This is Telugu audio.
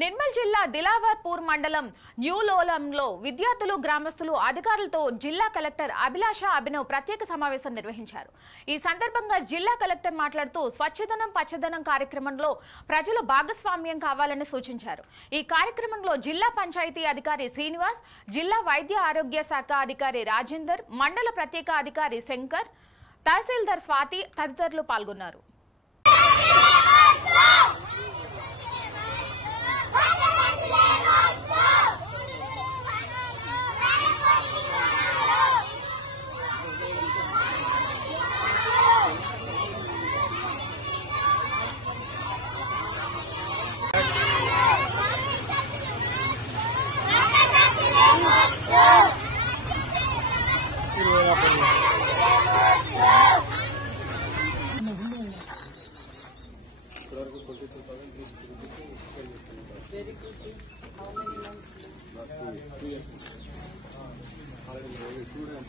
నిర్మల్ జిల్లా దిలావర్పూర్ మండలం న్యూలోలంలో విద్యార్థులు గ్రామస్తులు అధికారులతో జిల్లా కలెక్టర్ అభిలాష అభినవ్ ప్రత్యేక సమావేశం నిర్వహించారు। ఈ సందర్భంగా జిల్లా కలెక్టర్ మాట్లాడుతూ స్వచ్ఛదనం పచ్చదనం కార్యక్రమంలో ప్రజలు భాగస్వామ్యం కావాలని సూచించారు। ఈ కార్యక్రమంలో జిల్లా పంచాయతీ అధికారి శ్రీనివాస్, జిల్లా వైద్య ఆరోగ్య శాఖ అధికారి రాజేందర్, మండల ప్రత్యేక అధికారి శంకర్, తహసీల్దార్ స్వాతి తదితరులు పాల్గొన్నారు। Very quickly, how many months? Last 2 years. Student